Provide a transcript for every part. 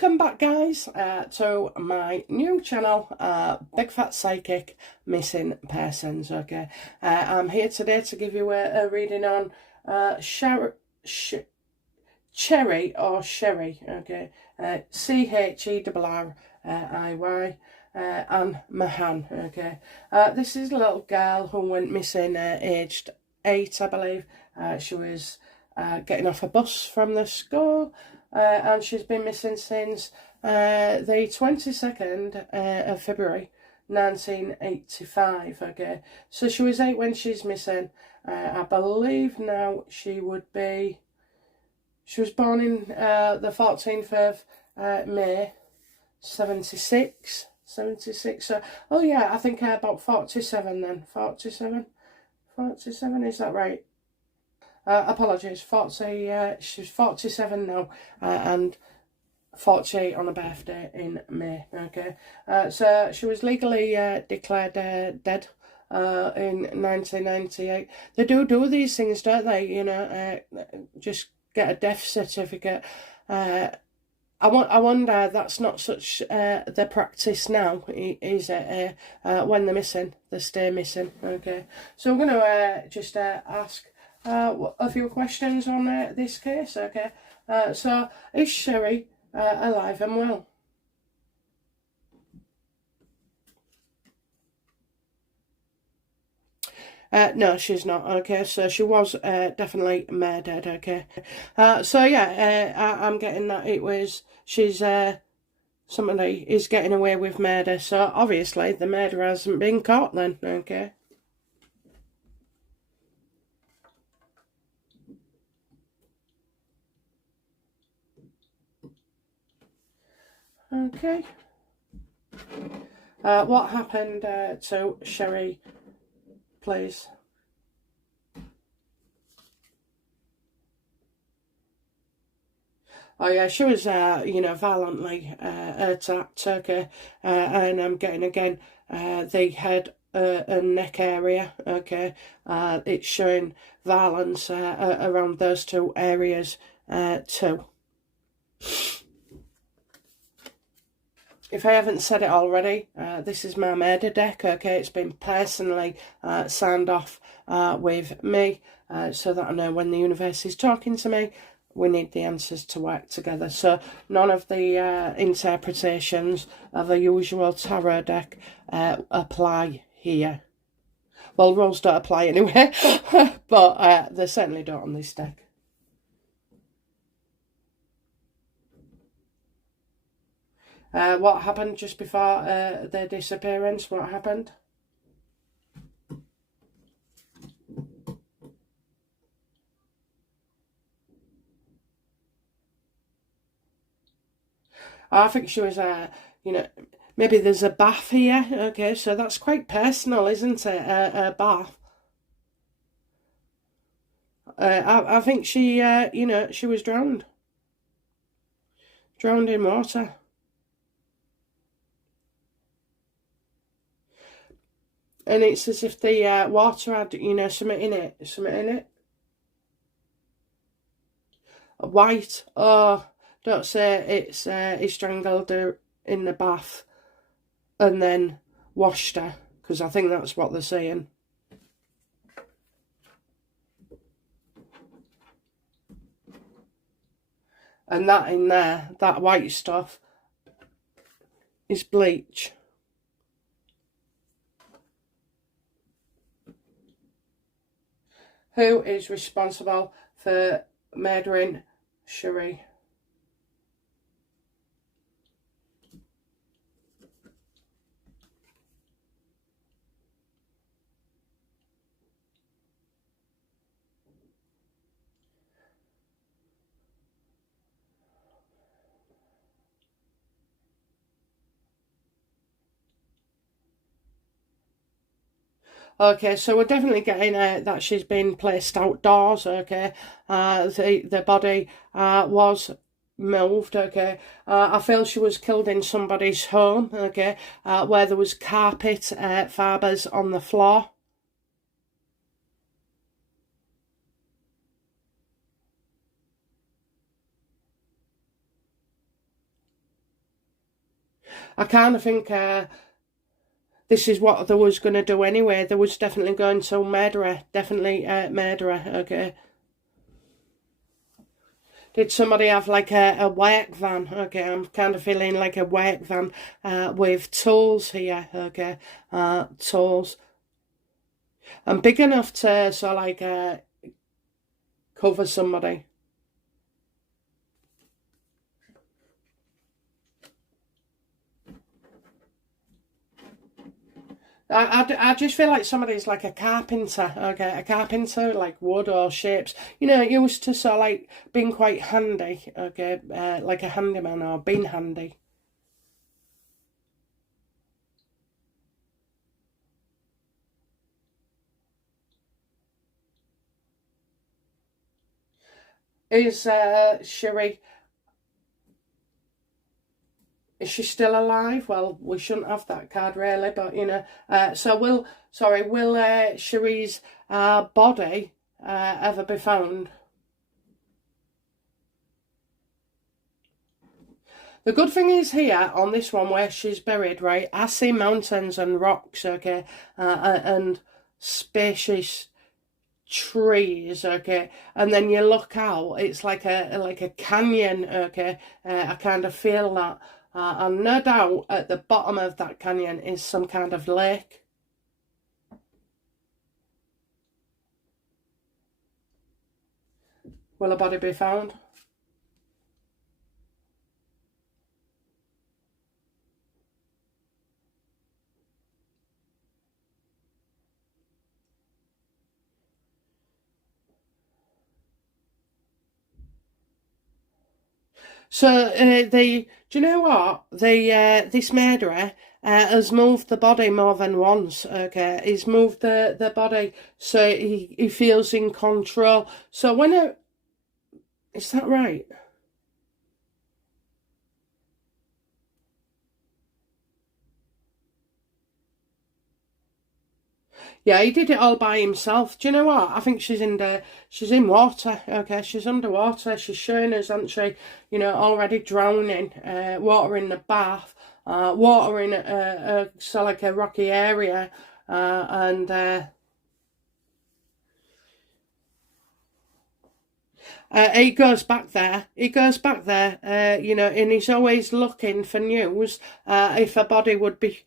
Welcome back, guys, to my new channel, Big Fat Psychic Missing Persons. Okay, I'm here today to give you a reading on Cherrie or Cherrie. Okay, Cherriy, and Mahan. Okay, this is a little girl who went missing aged 8, I believe. She was getting off a bus from the school. And she's been missing since the 22nd of February 1985. Okay, so she was 8 when she's missing. I believe now she was born in the 14th of May 76. So, oh yeah, I think about 47 then. 47, is that right? Apologies, 40, she's 47 now, and 48 on her birthday in May. Okay, so she was legally declared dead in 1998. They do these things, don't they? You know, just get a death certificate. I wonder that's not such the practice now, is it? When they're missing, they stay missing. Okay, so I'm going to just ask a few questions on this case. Okay, so is Cherrie alive and well? No, she's not. Okay, so she was definitely murdered. Okay, so yeah, I'm getting that she's somebody is getting away with murder. So obviously the murderer hasn't been caught then. Okay. Okay. What happened to Cherrie, please? Oh yeah, she was, violently attacked. Okay, and I'm getting again the head and neck area. Okay, it's showing violence around those two areas too. If I haven't said it already, this is my murder deck. Okay, it's been personally signed off with me so that I know when the universe is talking to me, we need the answers to work together. So none of the interpretations of the usual tarot deck apply here. Well, rules don't apply anyway, but they certainly don't on this deck. What happened just before their disappearance? What happened? I think she was, maybe there's a bath here. Okay, so that's quite personal, isn't it? A bath. I think she, she was drowned. Drowned in water. And it's as if the water had, something in it. White. Oh, don't say it's he strangled her in the bath and then washed her, because I think that's what they're saying. And that in there, that white stuff, is bleach. Who is responsible for murdering Cherrie? Okay, so we're definitely getting that she's been placed outdoors. Okay, the body was moved. Okay, I feel she was killed in somebody's home. Okay, where there was carpet fibres on the floor. I kind of think this is what they was going to do anyway. They was definitely going to murder her. Definitely murder her, okay. Did somebody have like a work van? Okay, I'm kind of feeling like a work van with tools here, okay. Tools. And big enough to, so like, cover somebody. I just feel like somebody's like a carpenter, okay, a carpenter, like wood or shapes, you know, used to sort of like being quite handy, okay, like a handyman or being handy. Is Cherrie, is she still alive? Well, we shouldn't have that card really, but you know, so will Cherrie's body ever be found? The good thing is here on this one where she's buried, right? I see mountains and rocks, okay, and spacious trees, okay, and then you look out, it's like a canyon, okay. I kind of feel that, and no doubt at the bottom of that canyon is some kind of lake. Will a body be found? So do you know what? This murderer has moved the body more than once. Okay, he's moved the body so he feels in control. So is that right? Yeah, he did it all by himself. Do you know what? I think she's in water. Okay, she's underwater. She's showing us, hasn't she? You know, already drowning. Water in the bath. Water in so like a rocky area. And he goes back there. He goes back there. You know, and he's always looking for news. If a body would be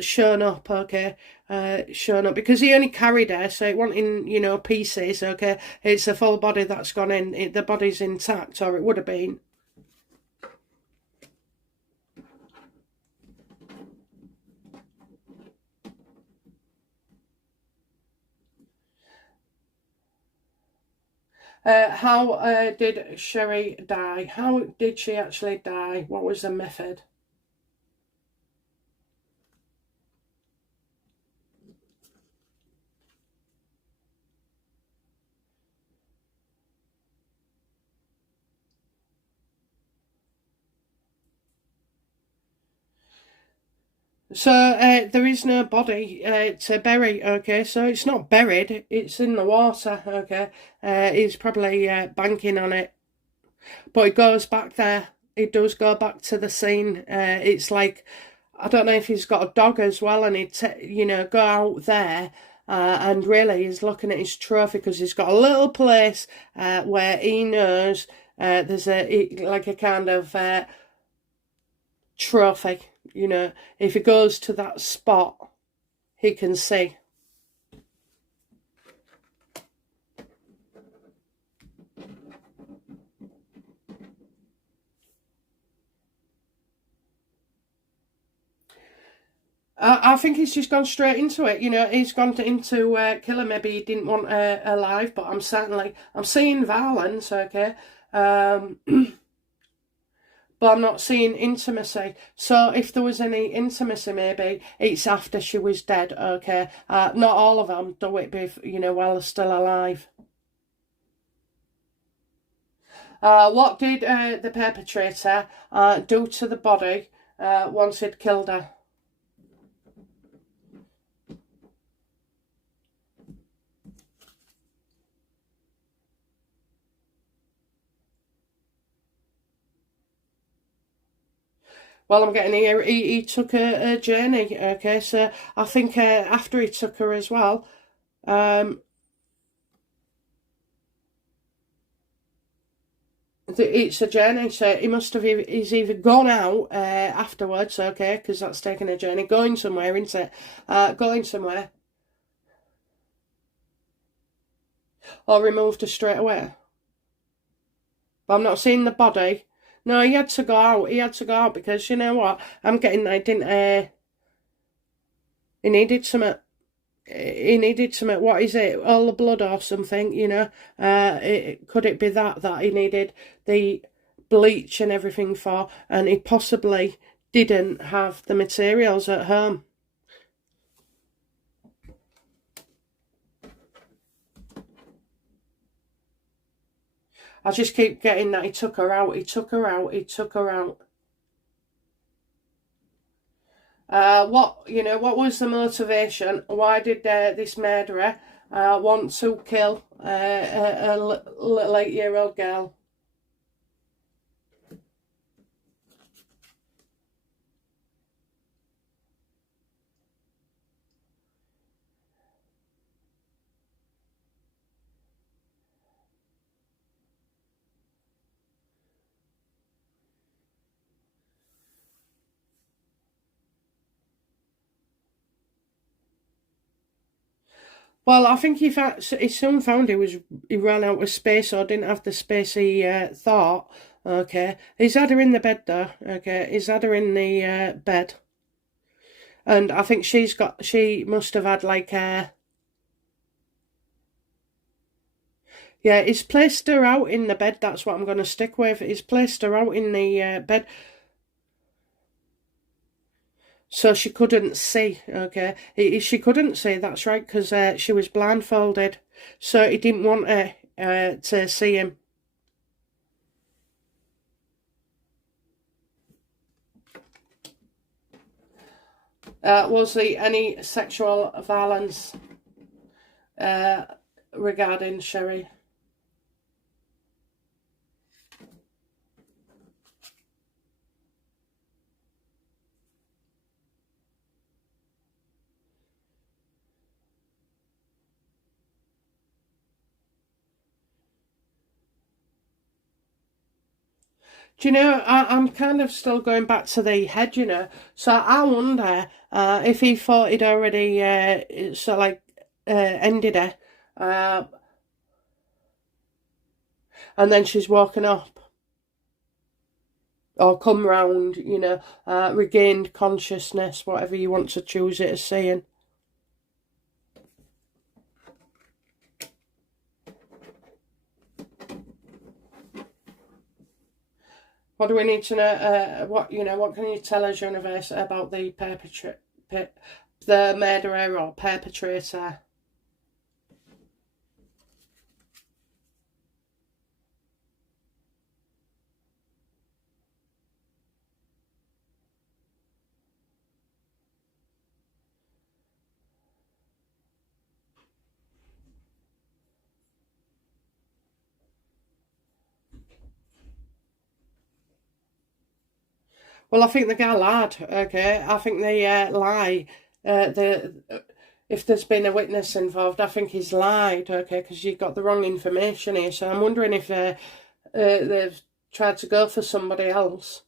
shown up, okay, shown up because he only carried her, so it wasn't in, you know, pieces, okay. It's a full body that's gone in. The body's intact, or it would have been. How did Cherrie die? How did she actually die? What was the method? So there is no body to bury, okay, so it's not buried, it's in the water, okay. He's probably banking on it, but it goes back there. It does go back to the scene. It's like, I don't know if he's got a dog as well, and he'd you know, go out there and really he's looking at his trophy because he's got a little place where he knows there's like a kind of trophy. You know, if he goes to that spot, he can see. I think he's just gone straight into it. You know, he's gone into killer. Maybe he didn't want alive, but I'm seeing violence. Okay, but I'm not seeing intimacy. So if there was any intimacy, maybe it's after she was dead. Okay, not all of them do it, you know, while they're still alive. What did the perpetrator do to the body once he'd killed her? Well, I'm getting here. He took a journey. Okay, so I think after he took her as well, it's a journey. So he must have. He's either gone out afterwards. Okay, because that's taking a journey, going somewhere, isn't it? Going somewhere, or removed her straight away. But I'm not seeing the body. No, he had to go out. He had to go out because you know what? I'm getting. I didn't. He needed some. He needed some. What is it? All the blood or something? You know. Could it be that he needed the bleach and everything for, and he possibly didn't have the materials at home. I just keep getting that he took her out. He took her out. He took her out. What was the motivation? Why did this murderer want to kill a little 8-year-old girl? Well, I think his son found he ran out of space or didn't have the space he thought. Okay, he's had her in the bed though. Okay, he's had her in the bed, and I think she must have had like yeah, he's placed her out in the bed. That's what I'm going to stick with. He's placed her out in the bed so she couldn't see. Okay, she couldn't see. That's right, because she was blindfolded, so he didn't want her to see him. Was there any sexual violence regarding Cherrie? Do you know, I'm kind of still going back to the head, you know. So I wonder if he thought he'd already ended her, uh, and then she's walking up or come round, you know, regained consciousness, whatever you want to choose it as saying. What do we need to know? What can you tell us, universe, about the the murderer or perpetrator? Well, I think the guy lied. Okay, I think they lie. If there's been a witness involved, I think he's lied. Okay, because you've got the wrong information here. So I'm wondering if they've tried to go for somebody else.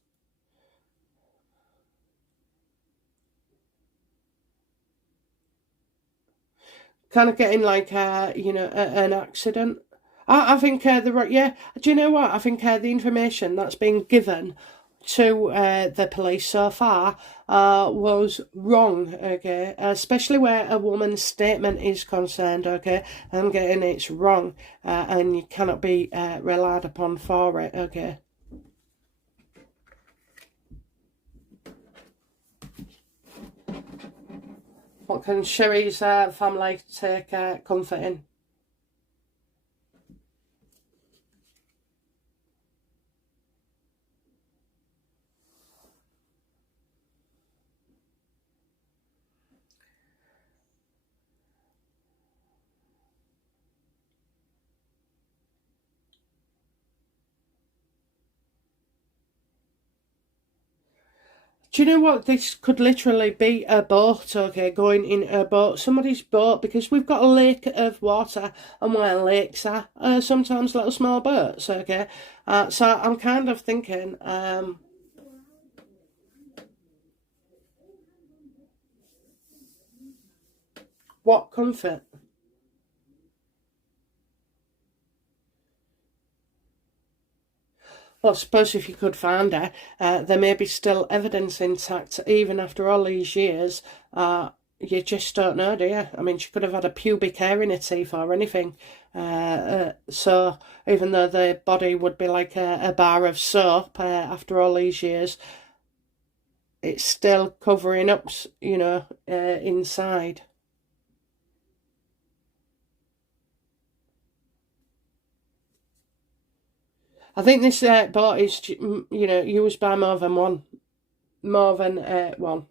Kind of getting like an accident. I think yeah. Do you know what? I think the information that's been given to the police so far was wrong, okay? Especially where a woman's statement is concerned, okay? I'm getting it's wrong and you cannot be relied upon for it, okay? What can Cherrie's family take comfort in? Do you know what? This could literally be a boat, okay, going in a boat, somebody's boat, because we've got a lake of water, and where lakes are, sometimes little small boats, okay? So I'm kind of thinking, what comfort? Well, I suppose if you could find her, there may be still evidence intact, even after all these years. You just don't know, do you? I mean, she could have had a pubic hair in her teeth or anything. So even though the body would be like a bar of soap after all these years, it's still covering up, inside. I think this boat is, used by more than one. More than one.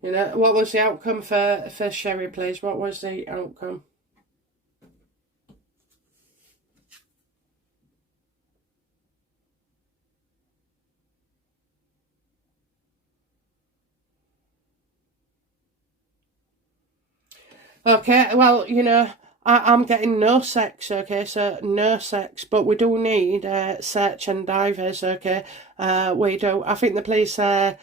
What was the outcome for Cherrie, please? What was the outcome? Okay, well, I'm getting no sex, okay, so no sex, but we do need search and divers, okay, we do. I think the police, have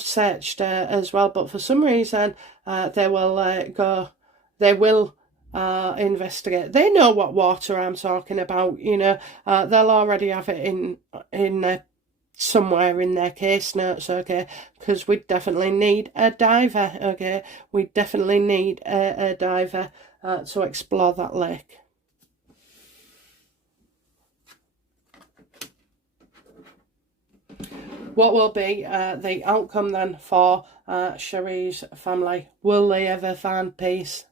searched as well, but for some reason, they will they will investigate. They know what water I'm talking about, they'll already have it in somewhere in their case notes, okay, because we definitely need a diver, okay, we definitely need a diver to explore that lake. What will be the outcome then for Cherrie's family? Will they ever find peace?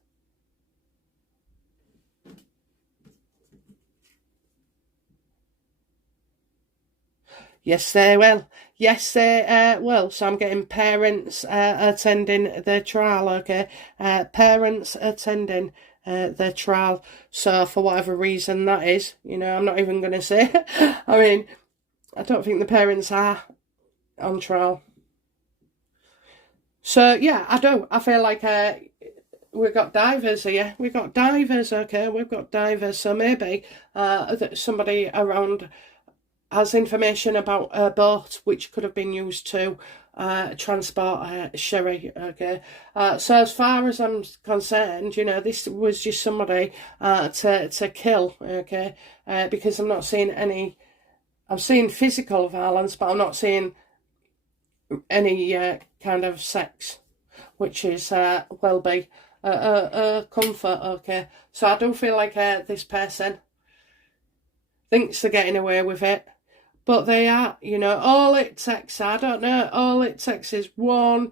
Yes, they will. Yes, they will. So I'm getting parents attending the trial, okay? Parents attending the trial. So for whatever reason that is, I'm not even going to say. I mean, I don't think the parents are on trial. So yeah, I do. I feel like we've got divers here. We've got divers, okay? We've got divers. So maybe that somebody around has information about a boat which could have been used to transport Cherrie, okay? So as far as I'm concerned, this was just somebody to kill, okay? Because I'm not seeing any, I'm seeing physical violence, but I'm not seeing any kind of sex, which is will be a comfort, okay? So I do feel like this person thinks they're getting away with it. But they are, all it takes, I don't know, all it takes is one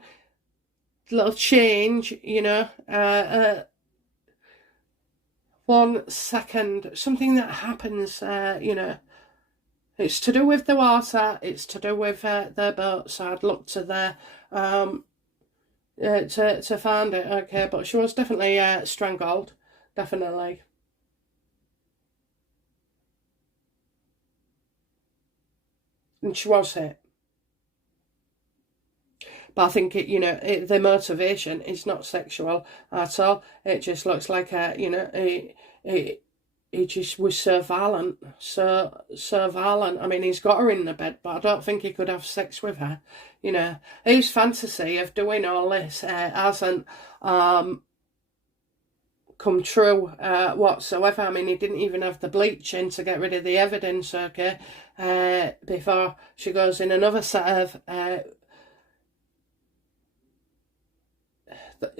little change, 1 second, something that happens, It's to do with the water, it's to do with their boat, so I'd look to there to find it, okay, but she was definitely strangled, definitely. And she was hit. But I think the motivation is not sexual at all. It just looks like he just was so violent, so violent. I mean, he's got her in the bed, but I don't think he could have sex with her. His fantasy of doing all this hasn't come true whatsoever. I mean, he didn't even have the bleaching to get rid of the evidence, okay, before she goes in another set of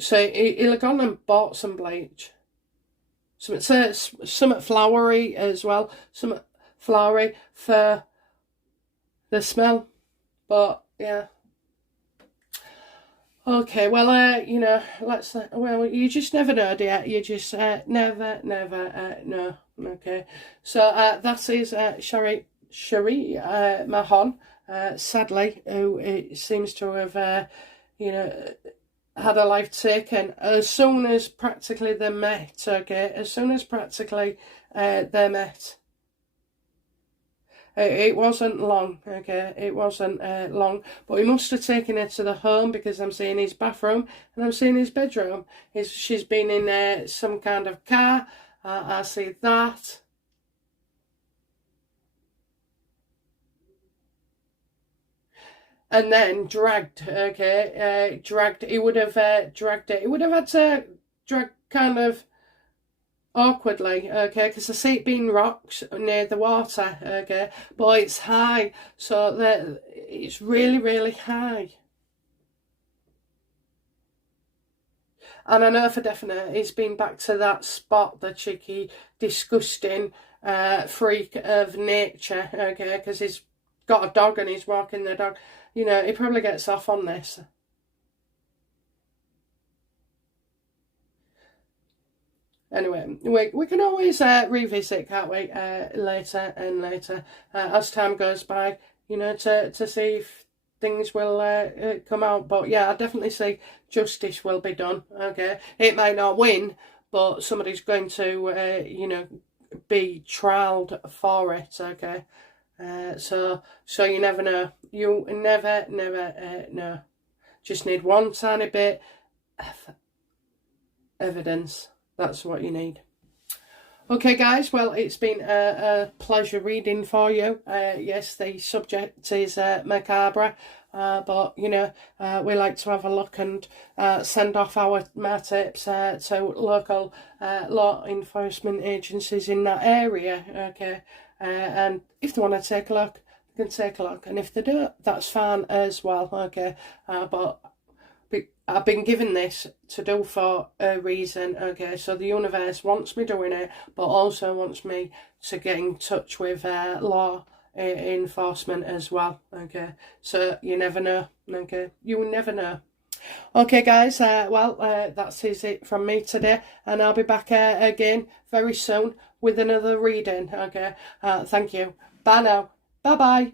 so he'll have gone and bought some bleach. Something flowery as well. Something flowery for the smell. But yeah. Okay, well, let's. Well, you just never know, dear. You just never know. Okay, so that is Cherrie Mahan. Sadly, who it seems to have, had her life taken as soon as practically they met, okay? As soon as practically they met. It wasn't long, okay? It wasn't long. But he must have taken her to the home because I'm seeing his bathroom and I'm seeing his bedroom. She's been in some kind of car. I see that. And then dragged, okay? Dragged. He would have dragged it. He would have had to drag kind of awkwardly, okay, because I see it being rocks near the water, okay, but it's high, so that it's really, really high. And I know for definite he's been back to that spot, the cheeky, disgusting freak of nature, okay, because he's got a dog and he's walking the dog. You know, he probably gets off on this. Anyway, we can always revisit, can't we, later and later as time goes by, you know, to see if things will come out. But yeah, I definitely see justice will be done, okay? It might not win, but somebody's going to, you know, be trialled for it, okay? So you never know. You never know. Just need one tiny bit of evidence. That's what you need. Okay, guys, well, it's been a pleasure reading for you. Yes, the subject is macabre, but, you know, we like to have a look and send off my tips to local law enforcement agencies in that area, okay? And if they want to take a look, they can take a look. And if they don't, that's fine as well, okay? But I've been given this to do for a reason, okay? So the universe wants me doing it, but also wants me to get in touch with law enforcement as well, okay? So you never know, okay? You never know. Okay, guys, well, that's it from me today, and I'll be back again very soon with another reading, okay? Thank you. Bye now. Bye-bye.